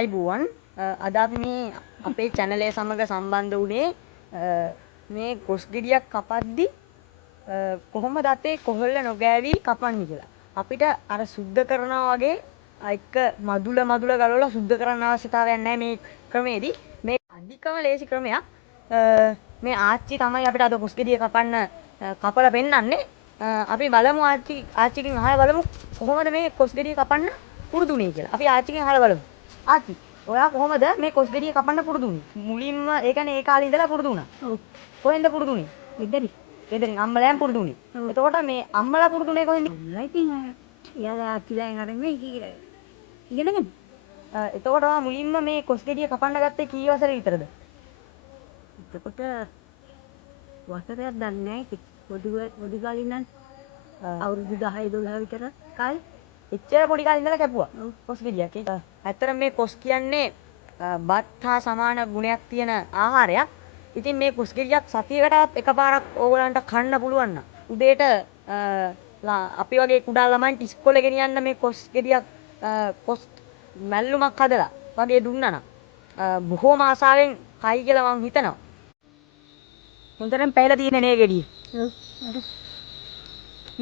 ආයිබෝවන් අද අපි මේ අපේ channel එක සමග සම්බන්ධ වුණේ මේ කොස් ගෙඩියක් කපද්දි කොහොමද අතේ කොහොල්ල නොගෑවි කපන්නේ කියලා. අපිට අර සුද්ධ කරනවා වගේ එක මදුල ගලවලා සුද්ධ කරන්න අවශ්‍යතාවයක් නැහැ මේ ක්‍රමේදී. මේ අධිකම ලේසි ක්‍රමයක්. මේ ආච්චි තමයි අපිට අද කොස් ගෙඩිය කපන්න කපලා පෙන්නන්නේ. අපි බලමු ආච්චිගෙන් අහලා බලමු කොහොමද මේ කොස් ගෙඩිය කපන්න පුරුදු වෙන්නේ කියලා. අපි ආච්චිගෙන් අහලා බලමු. ආච්චි, ඔයා කොහොමද මේ කොස් ගෙඩිය කපන්න පුරුදු වුනේ? මුලින්ම ඒ කියන්නේ ඒ කාලේ ඉඳලා පුරුදු වුණා. ඔව්. කොහෙන්ද පුරුදු වුනේ? ගෙදරින් අම්මලාෙන් පුරුදු වුනේ. එතකොට මේ අම්මලා පුරුදු වුනේ කොහෙන්ද? අම්මලා ඉතින් යාලා ආච්චිලාෙන් අරන් මේ ඉගෙනගෙන. එතකොට ඔයා මුලින්ම මේ කොස් ගෙඩිය කපන්න ගත්තේ කී වසරේ විතරද? එතකොට වසරයක් දන්නේ නැහැ ඉතින්. පොඩි කාලේ ඉඳන් අවුරුදු 10 12 විතර කාලේ. එච්චර පොඩි කාලේ ඉඳලා කැපුවා. කොස් ගෙඩියක්. ඒක ඇත්තටම මේ කොස් කියන්නේ බත් හා සමාන ගුණයක් තියෙන ආහාරයක්. ඉතින් මේ කොස් ගෙඩියක් සතියකටවත් එකපාරක් ඕගලන්ට කන්න පුළුවන් නම් උදේට අපි වගේ කුඩා ළමයින්ට ඉස්කෝලේ ගෙනියන්න මේ කොස් ගෙඩියක් කොස් මැල්ලුමක් හදලා වගේ දුන්නා නම් බොහෝම ආසාවෙන් කයි කියලා මම හිතනවා. හොඳටම පැයලා තියෙන නේ ගෙඩිය. ඔව්.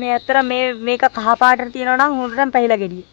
මේ ඇත්තට මේක කහ පාටට තියෙනවා නම් හොඳටම පැහිලා ගෙඩිය.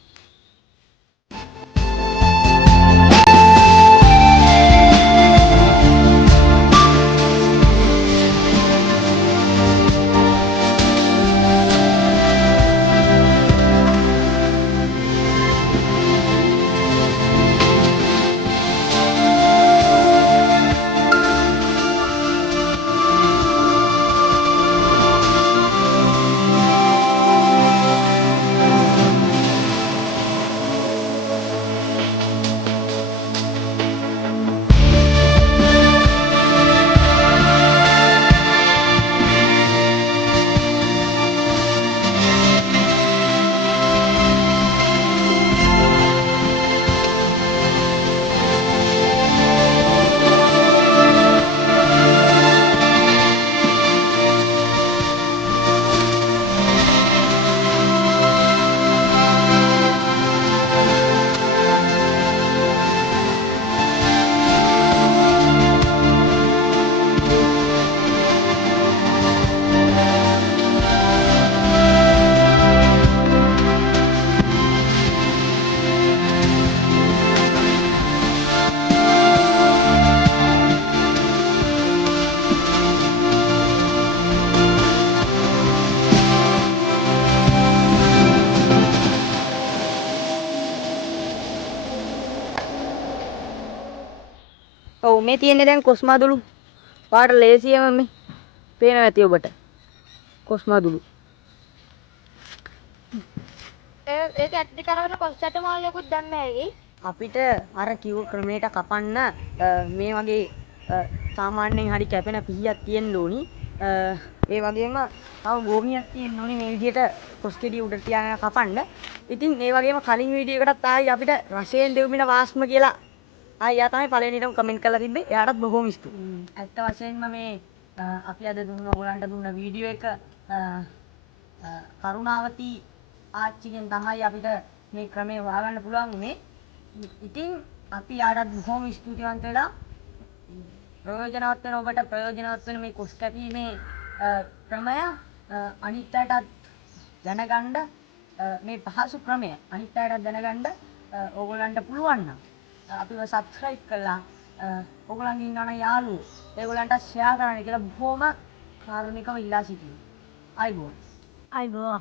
ඔව් මේ තියෙන්නේ දැන් කොස් මදුළු. පාට ලේසියම මේ පේනවා ඇති ඔබට. කොස් මදුළු. ඒක ඇටි කරගෙන කොස් ඇට මාළයකුත් දැම්ම ඇයි? අපිට අර කිව්ව ක්‍රමයට කපන්න මේ වගේ සාමාන්‍යයෙන් හරි කැපෙන පිහියක් තියෙන්න ඕනි. ඒ වගේම තව ගෝමියක් තියෙන්න ඕනි මේ විදිහට කොස් ගෙඩිය උඩට තියාගෙන කපන්න. ඉතින් ඒ වගේම කලින් වීඩියෝ එකකටත් ආයි අපිට රසයෙන් දෙව්මින වාස්ම කියලා යා තමයි පළවෙනිටම කමෙන්ට් කරලා තිබ්බේ. එයාටත් බොහොම ස්තුතියි. ඇත්ත වශයෙන්ම මේ අපි අද දුන්න ඔයගලන්ට දුන්න වීඩියෝ එක කරුණාවති ආච්චිගෙන් තමයි අපිට මේ ක්‍රමය හොයාගන්න පුළුවන් වුණේ. ඉතින් අපි යාටත් බොහොම ස්තුතිවන්ත වෙලා ප්‍රයෝජනවත් වෙන ඔබට ප්‍රයෝජනවත් වෙන මේ කොස් කැපීමේ ක්‍රමය අනිත් අයටත් දැනගන්න මේ පහසු ක්‍රමය අනිත් අයටත් දැනගන්න ඕගොල්ලන්ට පුළුවන් නම් අපිව සබ්ස්ක්‍රයිබ් කරලා ඕගොල්ලන්ගේ ඉන්නා යාළුවෝ ඒගොල්ලන්ට ෂෙයා කරන්න කියලා බොහොම කාරුණිකව ඉල්ලා සිටිනවා. ආයිබෝන්. අයිබෝ.